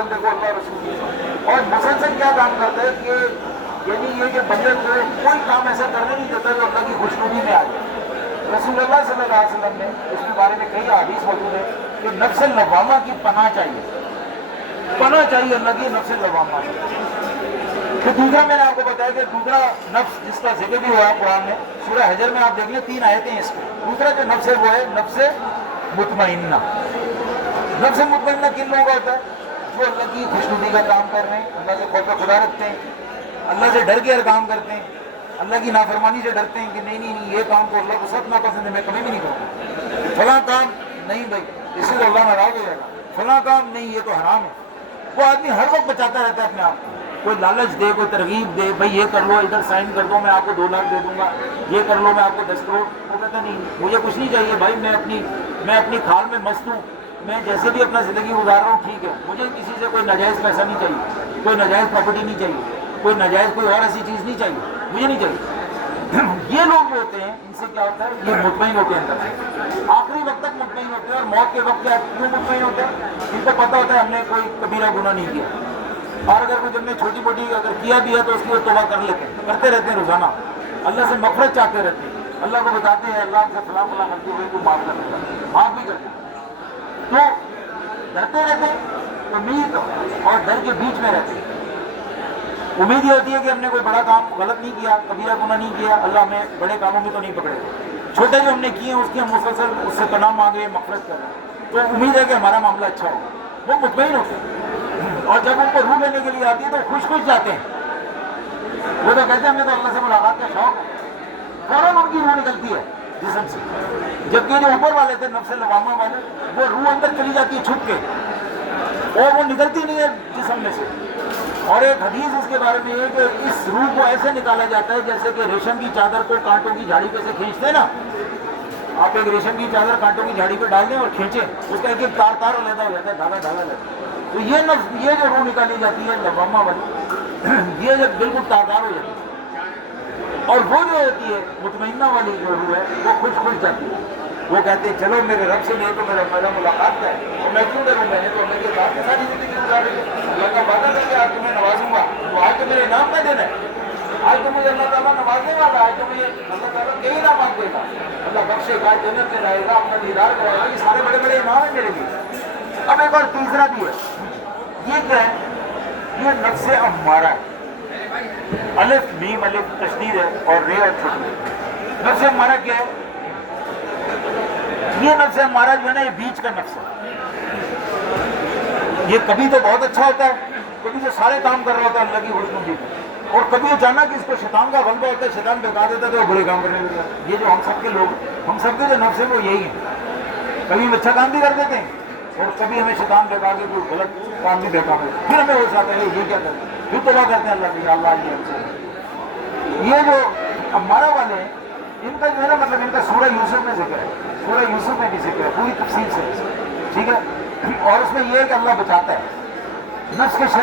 بندے کو اللہ رسول اور مسلسل کیا کام کرتا ہے کہ یعنی یہ کہ بندے کو کوئی کام ایسا کرنے نہیں دیتا جو اللہ کی خوشنودی میں آ جائے. رسول اللہ صلی اللہ علیہ وسلم نے اس کے بارے میں کئی حدیث موجود ہے کہ نفس لوامہ کی پناہ چاہیے اللہ کی نفس لوامہ سے. پھر دوسرا میں نے آپ کو بتایا کہ دوسرا نفس جس کا ذکر بھی ہوا ہے قرآن میں سورہ حجر میں آپ دیکھ لیں 3 آیتیں ہیں اس کو. دوسرا جو نفس ہے وہ ہے نفس مطمئنہ. نفس مطمئنہ کن لوگوں کا ہوتا ہے؟ جو اللہ کی خوشنودی کا کام کر رہے ہیں, اللہ سے خوف خدا رکھتے ہیں, اللہ سے ڈر کے ہر کام کرتے ہیں, اللہ کی نافرمانی سے ڈرتے ہیں کہ نہیں یہ کام تو اللہ کو سخت ناپسند ہے, میں کبھی بھی نہیں کروں. فلاں کام نہیں بھائی اس سے اللہ ناراض ہو جائے گا, فلاں کام نہیں یہ تو حرام ہے. وہ آدمی ہر وقت بچاتا رہتا ہے اپنے آپ کو. کوئی لالچ دے, کوئی ترغیب دے, بھائی یہ کر لو, ادھر سائن کر دو, میں آپ کو 2 لاکھ دے دوں گا, یہ کر لو, میں آپ کو 10 کروڑ. وہ کہتا نہیں مجھے کچھ نہیں چاہیے بھائی, میں اپنی کھال میں مست ہوں, میں جیسے بھی اپنا زندگی گزار رہا ہوں ٹھیک ہے, مجھے کسی سے کوئی ناجائز پیسہ نہیں چاہیے, کوئی ناجائز پراپرٹی نہیں چاہیے, کوئی ناجائز کوئی اور ایسی چیز نہیں چاہیے, مجھے نہیں چاہیے. یہ لوگ جو ہوتے ہیں ان سے کیا ہوتا ہے, یہ مطمئن ہوتے ہیں اندر سے, آخری وقت تک مطمئن ہوتے ہیں. اور موت کے وقت کیوں مطمئن ہوتے ہیں؟ ان کو پتہ ہوتا ہے ہم نے کوئی کبیرہ گناہ نہیں کیا, اور اگر کوئی جب میں چھوٹی موٹی اگر کیا بھی ہے تو اس کی وہ توبہ کرتے رہتے ہیں روزانہ, اللہ سے مغفرت چاہتے رہتے ہیں, اللہ کو بتاتے ہیں اللہ سے فلاں فلاں غلطی ہوئی تو معاف کر دے گا, معاف بھی کرتے ہیں. تو ڈرتے رہتے ہیں, امید اور ڈر کے بیچ میں رہتے ہیں. امید یہ ہوتی ہے کہ ہم نے کوئی بڑا کام غلط نہیں کیا, کبیرہ گناہ نہیں کیا, اللہ ہمیں بڑے کاموں میں تو نہیں پکڑے گا, چھوٹے جو ہم نے کیے ہیں اس کی ہم مسلسل اس سے پناہ مانگے, مغفرت کر رہے ہیں, تو امید ہے کہ ہمارا معاملہ اچھا ہو. وہ مطمئن ہوتے ہیں. اور جب ان کو روح لینے کے لیے آتی ہے تو خوش جاتے ہیں. وہ تو کہتے ہیں ہمیں تو اللہ سے ملاقات کا شوق ہے, فوراً ان کی روح نکلتی ہے جسم سے. جبکہ جو اوپر والے تھے نفس لوامہ والے, وہ روح اندر چلی جاتی ہے چھپ کے, اور وہ نکلتی نہیں ہے جسم میں سے. اور ایک حدیث اس کے بارے میں یہ کہ اس روح کو ایسے نکالا جاتا ہے جیسے کہ ریشم کی چادر کو کانٹوں کی جھاڑی پہ سے کھینچتے ہیں نا, آپ ایک ریشم کی چادر کانٹوں کی جھاڑی پہ ڈال دیں اور کھینچیں, اس کا ایک تار علیحدہ ہو جاتا ہے, دھاگا لگتا ہے. تو یہ جو روح نکالی جاتی ہے لوامہ والی, یہ جب بالکل تار ہو جاتی ہے, اور وہ جو ہوتی ہے مطمئنہ والی جو روح ہے وہ خوش جاتی ہے. وہ کہتے ہیں چلو میرے رب سے نہیں تو میرا ملاقات کا ہے, اور میں کیوں ڈروں, میں نے تو اللہ کے ساتھ کے ساری زندگی گزاری ہے, اللہ کا وعدہ کر کے آج تمہیں نوازوں گا, تو آج تو میرے انعام کا دن ہے, آج تو مجھے اللہ تعالیٰ نوازنے والا ہے, آج تو مجھے اللہ تعالیٰ کئی انعامات دے گا, اللہ بخشے گا, جنت میں رہے گا, اپنا دیدار کرے گا, یہ سارے بڑے انعام ہیں میرے لیے. اب ایک اور تیسرا بھی ہے, یہ کیا ہے, یہ نفس امارہ ہے. الف میم الف تشدید ہے اور رے اور چھوٹی. نفس امارہ کیا ہے؟ یہ نفس امارہ جو ہے نا, یہ بیچ کا نفس ہے. یہ کبھی تو بہت اچھا ہوتا ہے, کبھی تو سارے کام کر رہا ہوتا ہے اللہ کی خوشنودی میں, اور کبھی اچانک اس کو شیطان کا غلبہ ہوتا ہے, شیطان بہکا دیتا ہے تو وہ برے کام کرنے لگتا ہے. یہ جو ہم سب کے لوگ, ہم سب کے جو نفس ہے وہ یہی ہے, کبھی ہم اچھا کام بھی کر دیتے ہیں اور کبھی ہمیں شیطان بہکا کے کوئی غلط کام بھی بہکا دیتے, پھر ہمیں ہوش آتا ہے یہ کیا کرتے ہیں, پھر توبہ کرتے ہیں اللہ کی, اللہ یہ اچھا. یہ جو ہمارا والے ہیں ان کا جو ہے نا مطلب ان کا سورہ یوسف میں ذکر ہے, سورہ یوسف میں بھی ذکر ہے پوری تفصیل سے, ٹھیک ہے. اور اس میں یہ ہے کہ اللہ بچاتا ہے نفس کے شر